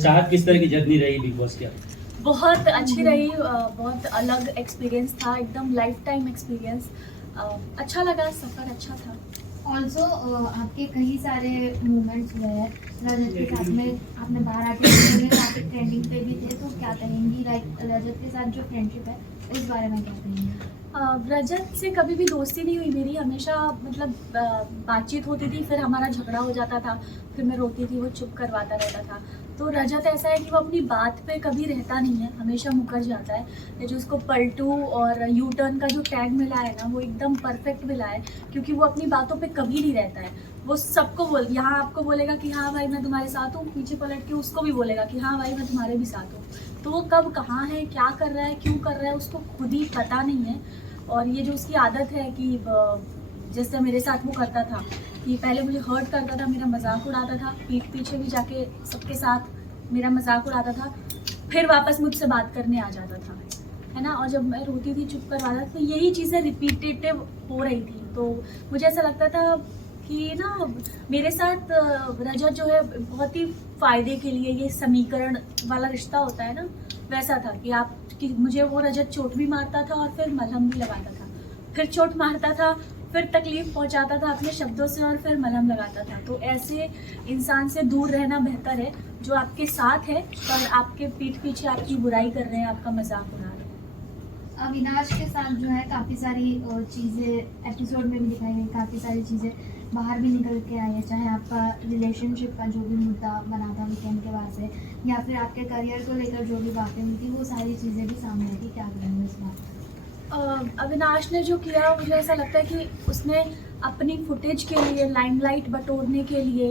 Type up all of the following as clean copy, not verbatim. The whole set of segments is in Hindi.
चाहत किस तरह की जर्नी रही बिग बॉस की आपकी? बहुत अच्छी रही, बहुत अलग एक्सपीरियंस था, एकदम लाइफ टाइम एक्सपीरियंस। अच्छा लगा, सफ़र अच्छा था। ऑल्सो आपके कई सारे मोमेंट्स हुए हैं रजत के साथ में, आपने बाहर आके बोले काफ़ी ट्रेंडिंग पे भी थे, तो क्या कहेंगी लाइक रजत के साथ जो फ्रेंडशिप है उस बारे में क्या कहेंगी? रजत से कभी भी दोस्ती नहीं हुई मेरी, हमेशा मतलब बातचीत होती थी, फिर हमारा झगड़ा हो जाता था, फिर मैं रोती थी, वो चुप करवाता रहता था। तो रजत ऐसा है कि वो अपनी बात पे कभी रहता नहीं है, हमेशा मुकर जाता है। ये जो उसको पलटू और यू टर्न का जो टैग मिला है ना, वो एकदम परफेक्ट मिला है, क्योंकि वो अपनी बातों पे कभी नहीं रहता है। वो सबको यहाँ आपको बोलेगा कि हाँ भाई मैं तुम्हारे साथ हूँ, पीछे पलट के उसको भी बोलेगा कि हाँ भाई मैं तुम्हारे भी साथ हूँ। तो वो कब कहाँ है, क्या कर रहा है, क्यों कर रहा है, उसको खुद ही पता नहीं है। और ये जो उसकी आदत है कि जैसे मेरे साथ वो करता था कि पहले मुझे हर्ट करता था, मेरा मजाक उड़ाता था, पीठ पीछे भी जाके सबके साथ मेरा मजाक उड़ाता था, फिर वापस मुझसे बात करने आ जाता था, है ना। और जब मैं रोती थी, चुप करवाता था, तो यही चीज़ें रिपीटेटिव हो रही थी। तो मुझे ऐसा लगता था कि ना मेरे साथ रजत जो है बहुत ही फ़ायदे के लिए, ये समीकरण वाला रिश्ता होता है ना, वैसा था कि मुझे वो रजत चोट भी मारता था और फिर मलहम भी लगाता था, फिर चोट मारता था, फिर तकलीफ पहुंचाता था अपने शब्दों से और फिर मलहम लगाता था। तो ऐसे इंसान से दूर रहना बेहतर है जो आपके साथ है पर आपके पीठ पीछे आपकी बुराई कर रहे हैं, आपका मजाक उड़ा रहे हैं। अविनाश के साथ जो है काफ़ी सारी चीज़ें एपिसोड में भी दिखाई गई, काफ़ी सारी चीज़ें बाहर भी निकल के आई है, चाहे आपका रिलेशनशिप का जो भी मुद्दा बना था वीकेंड के बाद से, या फिर आपके करियर को लेकर जो भी बातें हुई थी, वो सारी चीज़ें भी सामने आई थी। क्या करेंगे इस बात पर? अविनाश ने जो किया, मुझे ऐसा लगता है कि उसने अपनी फुटेज के लिए, लाइमलाइट बटोरने के लिए,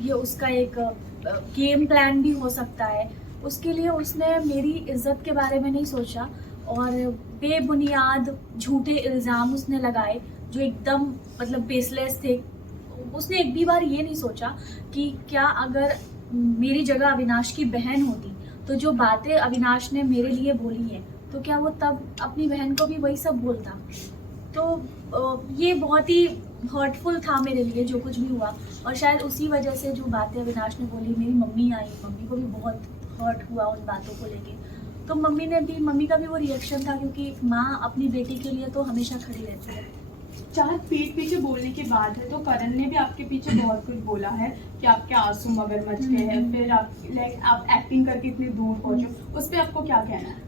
ये उसका एक गेम प्लान भी हो सकता है। उसके लिए उसने मेरी इज्जत के बारे में नहीं सोचा और बेबुनियाद झूठे इल्ज़ाम उसने लगाए जो एकदम मतलब बेसलेस थे। उसने एक भी बार ये नहीं सोचा कि क्या अगर मेरी जगह अविनाश की बहन होती तो जो बातें अविनाश ने मेरे लिए बोली हैं तो क्या वो तब अपनी बहन को भी वही सब बोलता। तो ये बहुत ही हर्टफुल था मेरे लिए जो कुछ भी हुआ। और शायद उसी वजह से जो बातें अविनाश ने बोली, मेरी मम्मी आई, मम्मी को भी बहुत हर्ट हुआ उन बातों को लेके। तो मम्मी का भी वो रिएक्शन था, क्योंकि माँ अपनी बेटी के लिए तो हमेशा खड़ी रहती है। चाहे पीठ पीछे बोलने की बात है तो करण ने भी आपके पीछे बहुत कुछ बोला है कि आपके आंसू मगरमच्छ के हैं, फिर आप एक्टिंग करके इतनी दूर पहुंचो, उस पे आपको क्या कहना है?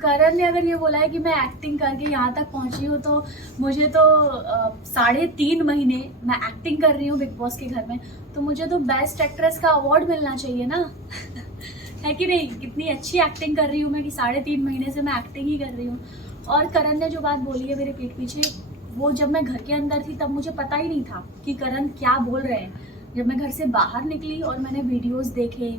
करण ने अगर ये बोला है कि मैं एक्टिंग करके यहाँ तक पहुँची हूँ तो मुझे तो 3.5 महीने मैं एक्टिंग कर रही हूँ बिग बॉस के घर में, तो मुझे तो बेस्ट एक्ट्रेस का अवार्ड मिलना चाहिए ना है कि नहीं। कितनी अच्छी एक्टिंग कर रही हूँ मैं कि 3.5 महीने से मैं एक्टिंग ही कर रही हूँ। और करण ने जो बात बोली है मेरे पीठ पीछे, वो जब मैं घर के अंदर थी तब मुझे पता ही नहीं था कि करण क्या बोल रहे हैं। जब मैं घर से बाहर निकली और मैंने वीडियोस देखे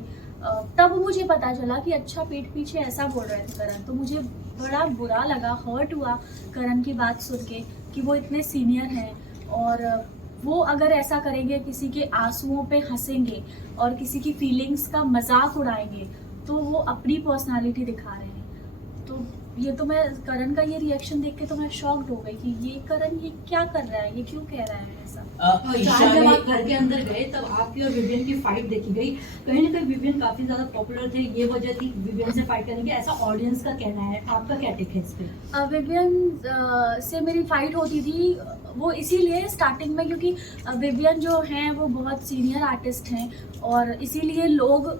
तब मुझे पता चला कि अच्छा पीठ पीछे ऐसा बोल रहे थे करण। तो मुझे बड़ा बुरा लगा, हर्ट हुआ करण की बात सुन के कि वो इतने सीनियर हैं और वो अगर ऐसा करेंगे, किसी के आंसुओं पे हंसेंगे और किसी की फीलिंग्स का मजाक उड़ाएंगे तो वो अपनी पर्सनालिटी दिखा रहे हैं। तो ये तो मैं करण का ये रिएक्शन देख के तो मैं शॉक्ड हो गई कि ये करण ये क्या कर रहा है, ये क्यों कह रहा है ऐसा। जब आप घर के अंदर गए तब आपकी और विवियन की फाइट देखी गई, कहीं ना कहीं विवियन काफी ज्यादा पॉपुलर थे, ये वजह थी विवियन से फाइट करने की, ऐसा ऑडियंस का कहना है। आपका क्या टेक है इस पे? विवियन से मेरी फाइट होती थी वो इसीलिए स्टार्टिंग में क्योंकि विवियन जो हैं वो बहुत सीनियर आर्टिस्ट हैं और इसीलिए लोग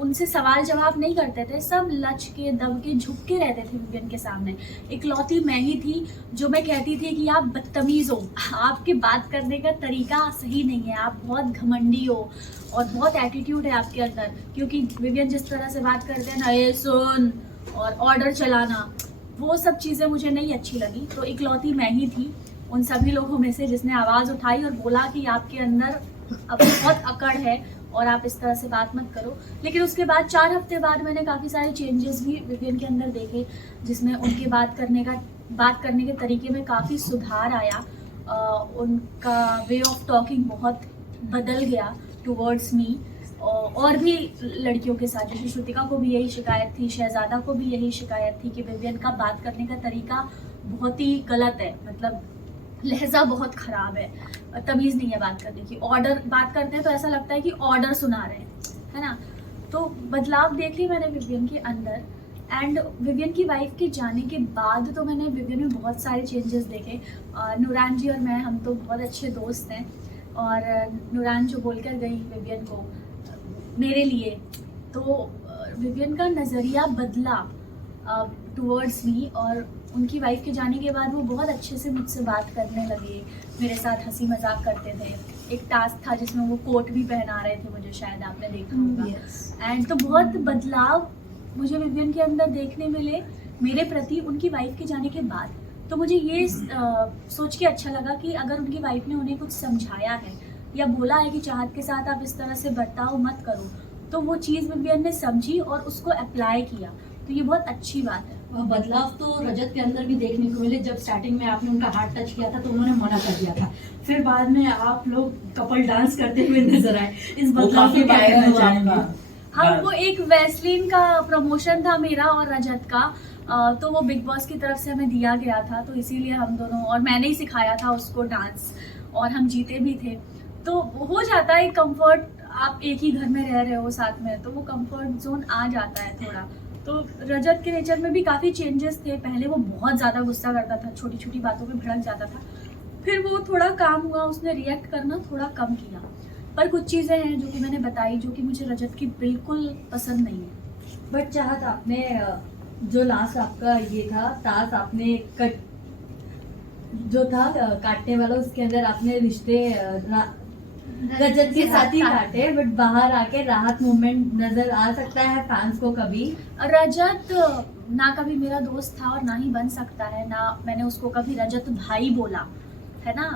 उनसे सवाल जवाब नहीं करते थे, सब लच के दब के झुक के रहते थे विवियन के सामने। इकलौती मैं ही थी जो मैं कहती थी कि आप बदतमीज़ हो, आपके बात करने का तरीका सही नहीं है, आप बहुत घमंडी हो और बहुत एटीट्यूड है आपके अंदर। क्योंकि विवियन जिस तरह से बात करते हैं ना, ये सुन और ऑर्डर चलाना, वो सब चीज़ें मुझे नहीं अच्छी लगी। तो इकलौती मैं ही थी उन सभी लोगों में से जिसने आवाज़ उठाई और बोला कि आपके अंदर अब बहुत अकड़ है और आप इस तरह से बात मत करो। लेकिन उसके बाद 4 हफ्ते बाद मैंने काफ़ी सारे चेंजेस भी विवियन के अंदर देखे, जिसमें उनके बात करने के तरीके में काफ़ी सुधार आया। उनका वे ऑफ टॉकिंग बहुत बदल गया टुवर्ड्स मी। और भी लड़कियों के साथ, जैसे श्रुतिका को भी यही शिकायत थी, शहजादा को भी यही शिकायत थी कि विवियन का बात करने का तरीका बहुत ही गलत है, मतलब लहजा बहुत ख़राब है, तमीज़ नहीं है बात करने की। ऑर्डर बात करते हैं तो ऐसा लगता है कि ऑर्डर सुना रहे हैं, है ना। तो बदलाव देख ली मैंने विवियन के अंदर। एंड विवियन की वाइफ के जाने के बाद तो मैंने विवियन में बहुत सारे चेंजेस देखे। नूरान जी और मैं, हम तो बहुत अच्छे दोस्त हैं, और नूरान जो बोलकर गई विवियन को मेरे लिए, तो विवियन का नज़रिया बदला टुवर्ड्स मी। और उनकी वाइफ के जाने के बाद वो बहुत अच्छे से मुझसे बात करने लगे, मेरे साथ हंसी मजाक करते थे। एक टास्क था जिसमें वो कोट भी पहना रहे थे मुझे, शायद आपने देखा होगा। एंड तो बहुत बदलाव मुझे विवियन के अंदर देखने मिले मेरे प्रति उनकी वाइफ के जाने के बाद। तो मुझे ये सोच के अच्छा लगा कि अगर उनकी वाइफ ने उन्हें कुछ समझाया है या बोला है कि चाहत के साथ आप इस तरह से बर्ताव मत करो, तो वो चीज़ विवियन ने समझी और उसको अप्लाई किया, तो ये बहुत अच्छी बात है। और बदलाव तो रजत के अंदर भी देखने को मिले। जब स्टार्टिंग में आपने उनका हाथ टच किया था तो उन्होंने मना कर दिया था, फिर बाद में आप लोग कपल डांस करते हुए नजर आए। इस बदलाव के बारे में बताएंगे? हाँ, वो एक वैसलीन का प्रमोशन था मेरा और रजत का, तो वो बिग बॉस की तरफ से हमें दिया गया था, तो इसीलिए हम दोनों, और मैंने ही सिखाया था उसको डांस, और हम जीते भी थे। तो हो जाता है कंफर्ट, आप एक ही घर में रह रहे हो साथ में, तो वो कंफर्ट जोन आ जाता है थोड़ा। तो रजत के नेचर में भी काफ़ी चेंजेस थे। पहले वो बहुत ज़्यादा गुस्सा करता था, छोटी छोटी बातों पे भड़क जाता था, फिर वो थोड़ा काम हुआ, उसने रिएक्ट करना थोड़ा कम किया। पर कुछ चीज़ें हैं जो कि मैंने बताई जो कि मुझे रजत की बिल्कुल पसंद नहीं है। बट चाहत, आपने जो लास्ट आपका ये था टास्क, आपने कट जो था काटने वाला, उसके अंदर आपने रिश्ते रजत के साथ ही काटे, बट बाहर आके राहत मूवमेंट नजर आ सकता है फैंस को कभी? रजत ना कभी मेरा दोस्त था और ना ही बन सकता है, ना मैंने उसको कभी रजत भाई बोला है ना,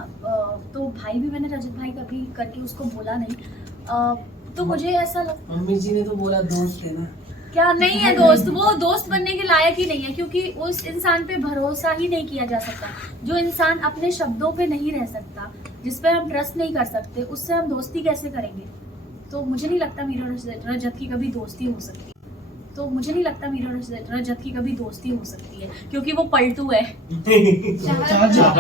तो भाई भी मैंने रजत भाई कभी करके उसको बोला नहीं। तो मुझे ऐसा लगता, मम्मी जी ने तो बोला दोस्त है ना, क्या नहीं है दोस्त, वो दोस्त बनने के लायक ही नहीं है, क्योंकि उस इंसान पे भरोसा ही नहीं किया जा सकता। जो इंसान अपने शब्दों पे नहीं रह सकता, जिस पे हम ट्रस्ट नहीं कर सकते, उससे हम दोस्ती कैसे करेंगे? तो मुझे नहीं लगता मेरा रजत की कभी दोस्ती हो सकती, रजत की कभी दोस्ती हो सकती है, क्योंकि वो पलटू है।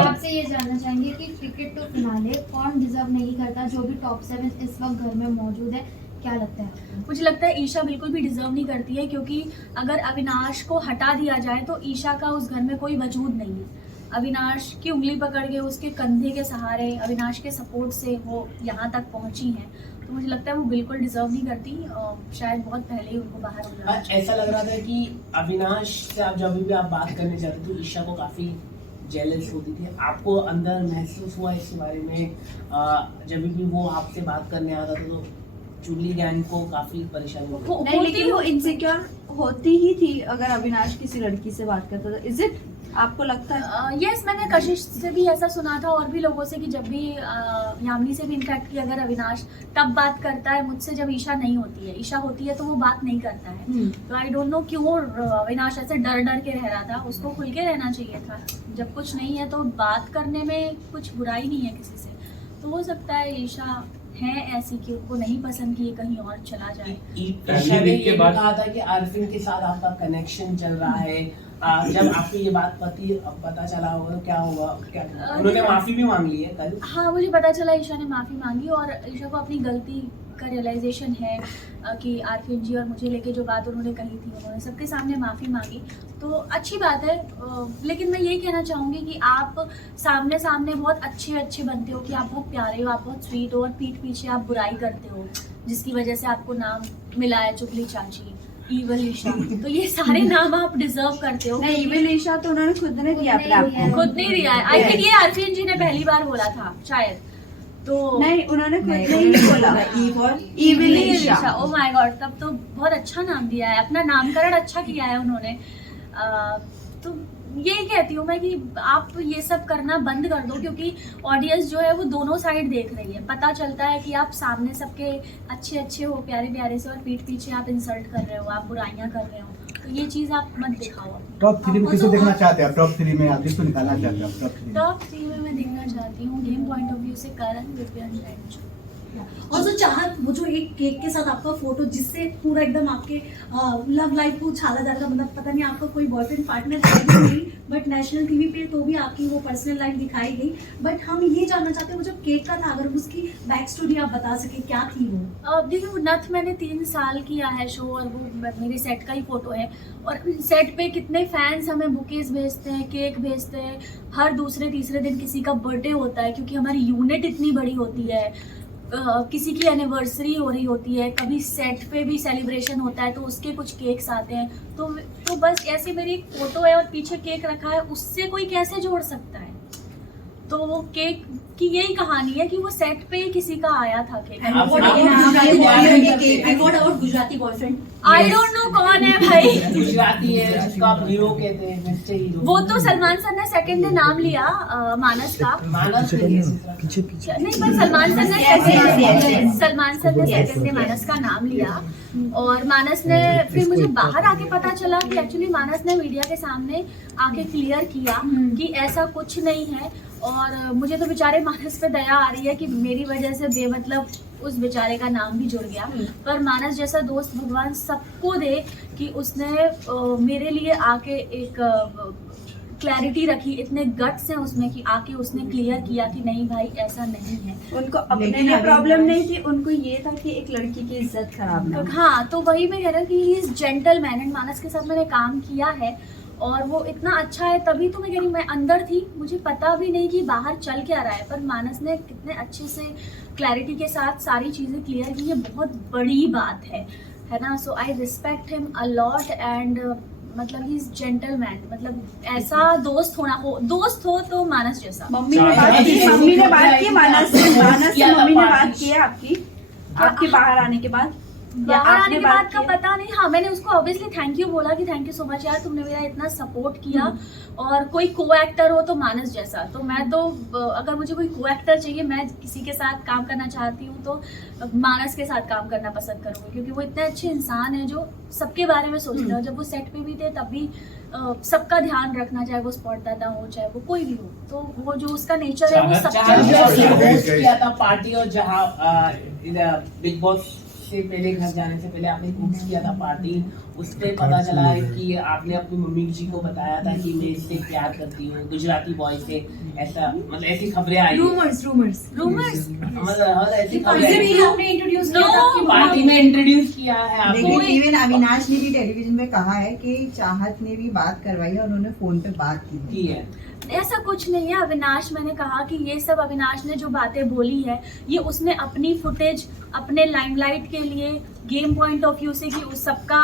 आपसे ये जानना चाहेंगे कि टिकट टू फिनाले कौन डिजर्व नहीं करता, जो भी टॉप 7 इस वक्त घर में मौजूद है, क्या लगता है? मुझे लगता है ईशा बिल्कुल भी डिजर्व नहीं करती है, क्योंकि अगर अविनाश को हटा दिया जाए तो ईशा का उस घर में कोई वजूद नहीं है। अविनाश की उंगली पकड़ के, उसके कंधे के सहारे, अविनाश के सपोर्ट से वो यहाँ तक पहुँची हैं, तो मुझे लगता है वो बिल्कुल डिजर्व नहीं करती, शायद बहुत पहले ही उनको बाहर हो जाना चाहिए। ऐसा लग रहा था कि अविनाश से आप जब भी आप बात करने जाते थे तो ईशा को काफी जेलस होती थी। आपको अंदर महसूस हुआ इस बारे में? जब भी वो आपसे बात करने आता था तो चुल्ली गैंग को काफी परेशानी होती नहीं, लेकिन वो इनसिक्योर होती ही थी अगर अविनाश किसी लड़की से बात करता था। इज इट, आपको लगता है? यस, मैंने कशिश से भी ऐसा सुना था और भी लोगों से, कि जब भी यामिनी से भी इनफैक्ट, कि अगर अविनाश तब बात करता है मुझसे जब ईशा नहीं होती है, ईशा होती है तो वो बात नहीं करता है। तो आई डोंट नो क्यों अविनाश ऐसे डर डर के रह रहा था, उसको खुल के रहना चाहिए था। जब कुछ नहीं है तो बात करने में कुछ बुराई नहीं है किसी से। तो हो सकता है ईशा है ऐसी कि उनको नहीं पसंद कि ये कहीं और चला जाए। ईशा ने ये कहा था कि आरफिन के साथ आपका कनेक्शन चल रहा है, जब आपको ये बात पता चला होगा तो क्या होगा? क्या उन्होंने माफी भी मांग ली है कल? हाँ, मुझे पता चला ईशा ने माफ़ी मांगी, और ईशा को अपनी गलती का रियलाइजेशन है कि आरफिन जी और मुझे लेके जो बात उन्होंने कही थी, उन्होंने सबके सामने माफ़ी मांगी, तो अच्छी बात है। लेकिन मैं यही कहना चाहूँगी कि आप सामने सामने बहुत अच्छे बनते हो, कि आप बहुत प्यारे हो, आप बहुत स्वीट हो, और पीठ पीछे आप बुराई करते हो, जिसकी वजह से आपको नाम मिला है चुगली चाची, ईवल ईशा। तो ये सारे नाम आप डिजर्व करते हो। नहीं, इवन ईशा तो उन्होंने खुद ने दिया अपने आप को। खुद नहीं दिया है, आई थिंक ये आरफिन जी ने पहली बार बोला था शायद, तो नहीं, उन्होंने खुद नहीं बोला even Isha. Oh my god, तब तो बहुत अच्छा नाम दिया है, अपना नामकरण अच्छा किया है उन्होंने। तो यही कहती हूँ मैं कि आप ये सब करना बंद कर दो, क्योंकि ऑडियंस जो है वो दोनों साइड देख रही है। पता चलता है कि आप सामने सबके अच्छे हो, प्यारे से, और पीठ पीछे आप इंसल्ट कर रहे हो, आप बुराइयां कर रहे हो, तो ये चीज़ आप मत दिखाओ। टॉप 3 में किसे देखना चाहते हैं आप? टॉप 3 में आप किसको निकालना चाहते हैं? टॉप 3 में मैं देखना चाहती हूँ गेम पॉइंट ऑफ व्यू से करण, विवियन एंड और जो चाहत, वो जो एक केक के साथ आपका फोटो जिससे पूरा एकदम आपके लव लाइफ को उछाला जा रहा, मतलब पता नहीं आपका कोई बॉयफ्रेंड पार्टनर है भी नहीं, बट नेशनल टीवी पे तो भी आपकी वो पर्सनल लाइफ दिखाई गई। बट हम ये जानना चाहते हैं वो जो केक का था, अगर उसकी बैक स्टोरी आप बता सके, क्या थी वो? देखिए, वो नथ मैंने 3 साल किया है शो, और वो मेरे सेट का ही फोटो है। और सेट पे कितने फैंस हमें बुकेज भेजते हैं, केक भेजते हैं, हर दूसरे तीसरे दिन किसी का बर्थडे होता है, क्योंकि हमारी यूनिट इतनी बड़ी होती है। किसी की एनिवर्सरी हो रही होती है, कभी सेट पे भी सेलिब्रेशन होता है तो उसके कुछ केक्स आते हैं। तो बस ऐसे मेरी एक फोटो है और पीछे केक रखा है, उससे कोई कैसे जोड़ सकता है? तो वो केक की यही कहानी है कि वो सेट पे ही किसी का आया था cake. Gujarati boyfriend, I don't know कौन है भाई। गुजराती है जिसको आप हीरो कहते हैं, मिस्टर हीरो। वो तो सलमान सर ने सेकंड डे नाम लिया मानस का। मानस नहीं, पर सलमान सर ने सेकंड डे मानस का नाम लिया। और मानस ने फिर मुझे बाहर आके पता चला कि एक्चुअली मानस ने मीडिया के सामने आके क्लियर किया कि ऐसा कुछ नहीं है। और मुझे तो बेचारे मानस पे दया आ रही है कि मेरी वजह से बेमतलब उस बेचारे का नाम भी जुड़ गया। पर मानस जैसा दोस्त भगवान सबको दे कि उसने मेरे लिए आके एक क्लैरिटी रखी, इतने गट्स हैं उसमें कि आके उसने क्लियर किया कि नहीं भाई ऐसा नहीं है। उनको अपने लिए प्रॉब्लम नहीं थी, उनको ये था कि एक लड़की की इज्जत खराब ना हो। हाँ, तो वही मैं कह रहा हूँ कि ही इज जेंटलमैन, एंड मानस के साथ मैंने काम किया है और वो इतना अच्छा है। तभी तो मैं कह रही हूँ, मैं अंदर थी, मुझे पता भी नहीं कि बाहर चल क्या रहा है, पर मानस ने कितने अच्छे से क्लैरिटी के साथ सारी चीज़ें क्लियर की। ये बहुत बड़ी बात है ना। So I respect him a lot, and मतलब ही इज जेंटलमैन। मतलब ऐसा दोस्त हो तो मानस जैसा। मम्मी ने बात की मानस से मम्मी ने बात की है आपकी बाहर आने के बाद? बाहर आने के बाद का पता नहीं। हाँ, मैंने उसको ऑब्वियसली थैंक यू बोला कि थैंक यू सो मच यार, तुमने मेरा इतना सपोर्ट किया। और कोई को एक्टर हो तो मानस जैसा। तो मैं तो अगर मुझे कोई को एक्टर चाहिए, मैं किसी के साथ काम करना चाहती हूँ तो मानस के साथ काम करना पसंद करूँगी, क्योंकि वो इतने अच्छे इंसान हैं जो सबके बारे में सोचते हैं। जब वो सेट पे भी थे तब भी सबका ध्यान रखना, चाहे वो स्पॉट दादा हो चाहे वो कोई भी हो, तो वो जो उसका नेचर है वो सब किया था पार्टी। और जहाँ बिग बॉस से पहले घर जाने से पहले आपने कुछ किया था पार्टी, उस पे पता चला है कि आपने अपनी मम्मी जी को बताया था कि मैं इससे प्यार करती हूँ, गुजराती बॉय से। ऐसा मतलब ऐसी खबरें आई, रूमर्स मतलब ऐसी आपने इंट्रोड्यूस किया था आपकी पार्टी में इंट्रोड्यूस किया है आपको। लेकिन इवन अविनाश ने भी टेलीविजन में कहा है कि चाहत ने भी बात करवाई है, उन्होंने फोन पे बात की है। ऐसा कुछ नहीं है अविनाश। मैंने कहा कि ये सब अविनाश ने जो बातें बोली है, ये उसने अपनी फुटेज, अपने लाइमलाइट के लिए, गेम पॉइंट ऑफ व्यू से कि उस सबका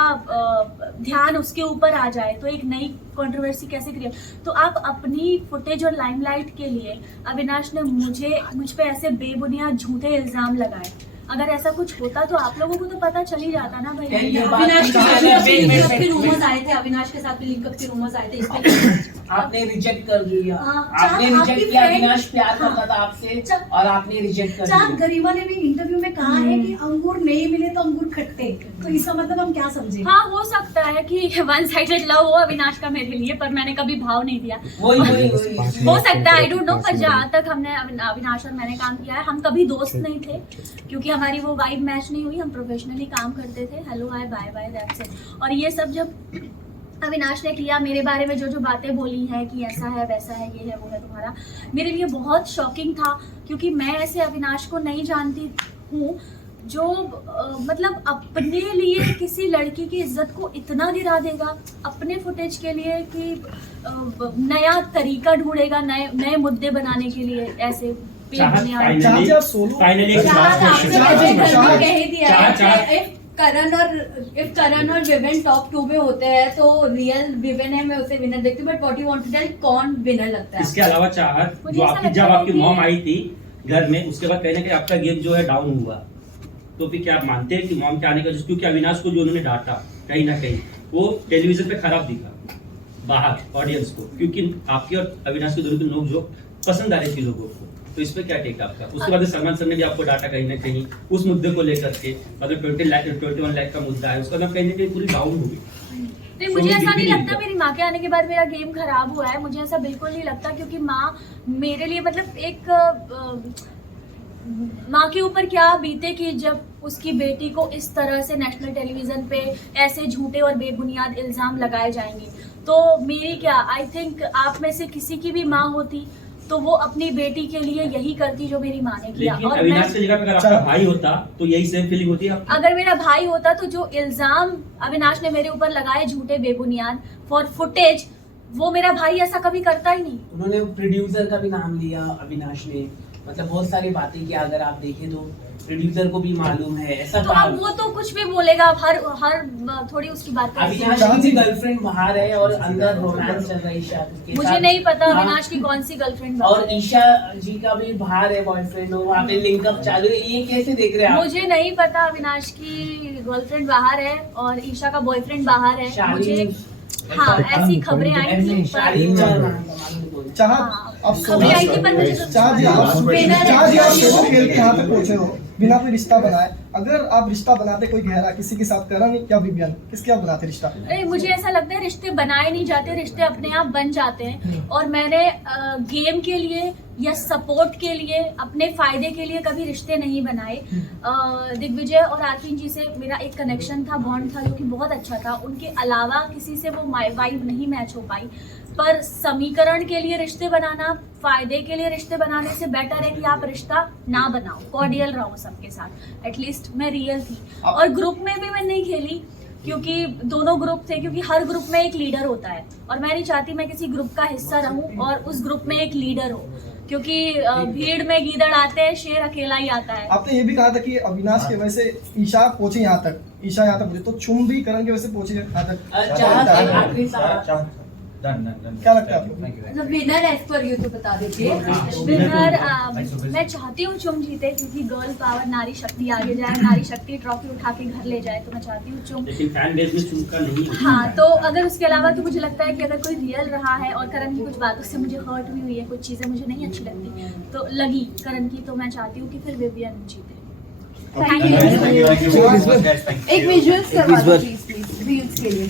ध्यान उसके ऊपर आ जाए तो एक नई कंट्रोवर्सी कैसे क्रिएट। तो आप अपनी फुटेज और लाइमलाइट के लिए अविनाश ने मुझ पे ऐसे बेबुनियाद झूठे इल्जाम लगाए। अगर ऐसा कुछ होता तो आप लोगों को तो पता चल ही जाता ना भाई। अविनाश के रूमर्स आए थे, अविनाश के साथ लिंकअप के रूमर्स आए थे, इस पे आपने रिजेक्ट कर दिया। आपने रिजेक्ट किया, अविनाश प्यार करता था आपसे और आपने रिजेक्ट कर दिया। गरिमा ने भी इंटरव्यू में कहा है कि अंगूर नहीं मिले तो अंगूर खट्टे, तो इसका मतलब हम क्या समझे? हाँ, हो सकता है कि वन साइडेड लव हो अविनाश का मेरे लिए, पर मैंने कभी भाव नहीं दिया। हो सकता है, आई डोंट नो। पर जहाँ तक हमने अविनाश और मैंने काम किया है, हम कभी दोस्त नहीं थे, क्योंकि हमारी वो वाइब मैच नहीं हुई। हम प्रोफेशनली काम करते थे, hello hi bye bye that's it. और ये सब जब अविनाश ने किया मेरे बारे में, जो बातें बोली हैं कि ऐसा है वैसा है, ये है वो है तुम्हारा, मेरे लिए बहुत शॉकिंग था, क्योंकि मैं ऐसे अविनाश को नहीं जानती हूँ जो मतलब अपने लिए किसी लड़की की इज्जत को इतना गिरा देगा, अपने फुटेज के लिए कि नया तरीका ढूंढेगा नए मुद्दे बनाने के लिए। ऐसे करण और विवेन टॉप 2 में होते हैं तो रियल विवेन है, मैं उसे विनर देखती हूँ। But what you want to tell, कौन विनर लगता है? इसके अलावा चाहत जो जब आपकी मॉम आई थी घर में, उसके बाद कहीं ना कहीं आपका गेम जो है डाउन हुआ, तो फिर क्या आप मानते हैं कि मॉम के आने का, क्योंकि अविनाश को जो उन्होंने डांटा कहीं ना कहीं वो टेलीविजन पे खराब दिखा बाहर ऑडियंस को, क्योंकि आपकी और अविनाश की दोनों की नोक झोंक पसंद आ रही थी लोगों को। तो इस पे क्या टेक आपका? उसके बाद सलमान सर ने भी आपको डाटा कहीं ना कहीं उस मुद्दे को लेकर के, मतलब 21 लाख का मुद्दा है, उसका कहीं ना कहीं पूरी डाउन हो गई। नहीं, मुझे ऐसा नहीं लगता मेरी माँ के आने के बाद मेरा गेम खराब हुआ है। मुझे ऐसा बिल्कुल नहीं लगता, क्योंकि माँ मेरे लिए मतलब एक माँ के ऊपर क्या बीते कि जब उसकी बेटी को इस तरह से नेशनल टेलीविजन पे ऐसे झूठे और बेबुनियाद इल्जाम लगाए जाएंगे। तो मेरी क्या, आई थिंक आप में से किसी की भी माँ होती तो वो अपनी बेटी के लिए यही करती जो मेरी माँ ने किया। लेकिन और अविनाश की जगह पे अगर आपका भाई होता तो यही सेम फीलिंग होती है आपकी? अगर मेरा भाई होता तो जो इल्जाम अविनाश ने मेरे ऊपर लगाए झूठे बेबुनियाद फॉर फुटेज, वो मेरा भाई ऐसा कभी करता ही नहीं। उन्होंने प्रोड्यूसर का भी नाम लिया अविनाश ने, मतलब बहुत सारी बातें की, अगर आप देखें तो प्रोड्यूसर को भी मालूम है ऐसा तो अब वो तो कुछ भी बोलेगा, अब हर थोड़ी उसकी बात अविनाश की गर्लफ्रेंड बाहर है और अंदर रोमांस चल रहा है ईशा के मुझे साथ। नहीं पता हाँ, अविनाश की कौन सी गर्लफ्रेंड और ईशा जी का भी बाहर है बॉयफ्रेंड, और वहाँ पे लिंकअप चालू है, ये कैसे देख रहे हैं आप? मुझे नहीं पता अविनाश की गर्लफ्रेंड बाहर है और ईशा का बॉयफ्रेंड बाहर है। मुझे हाँ ऐसी खबरें आई थी पर खबरें आई थी पर मुझे चाह जी आप सोशल खेल के यहाँ तक पहुंचे हो बिना कोई रिश्ता बनाए। अगर आप रिश्ता बनाते कोई गहरा किसी के साथ, करण या विवियन, किसके आप बनाते रिश्ता? नहीं, मुझे ऐसा लगता है रिश्ते बनाए नहीं जाते, रिश्ते अपने आप बन जाते हैं। और मैंने गेम के लिए या सपोर्ट के लिए, अपने फायदे के लिए कभी रिश्ते नहीं बनाए। दिग्विजय और आर्फिन जी से मेरा एक कनेक्शन था, बॉन्ड था जो कि बहुत अच्छा था। उनके अलावा किसी से वो वाइब नहीं मैच हो पाई। पर समीकरण के लिए रिश्ते बनाना, फायदे के लिए रिश्ते बनाने से बेटर है कि आप रिश्ता ना बनाओ, कॉर्डियल रहो सबके साथ। एटलीस्ट मैं रियल थी। और ग्रुप में भी मैं नहीं खेली क्योंकि दोनों ग्रुप थे, क्योंकि हर ग्रुप में एक लीडर होता है और मैं नहीं चाहती मैं किसी ग्रुप का हिस्सा रहूं और उस ग्रुप में एक लीडर हो, क्योंकि भीड़ में गीदड़ आते हैं, शेर अकेला ही आता है। आपने ये भी कहा था कि अविनाश की वजह से ईशा पहुंची यहाँ तक, ईशा यहाँ तक पहुंची, तो चुम भी करण की वजह से पहुंची यहाँ तक। क्या लगता है आपको? विनर एज पर यू तो बता दीजिए। विनर मैं चाहती हूँ चुम जीते, क्योंकि गर्ल पावर, नारी शक्ति आगे जाए, नारी शक्ति ट्रॉफी उठा के घर ले जाए, तो मैं चाहती हूँ चुम। लेकिन फैन बेस में चुम का नहीं है। हाँ, तो अगर उसके अलावा तो मुझे लगता है कि अगर कोई रियल रहा है और करण की कुछ बातों से मुझे हर्ट भी हुई है, कुछ चीजें मुझे नहीं अच्छी लगती तो लगी करण की, तो मैं चाहती हूँ कि फिर विवियन जीते। एक विजुअल्स करवा दो प्लीज, रील्स के लिए।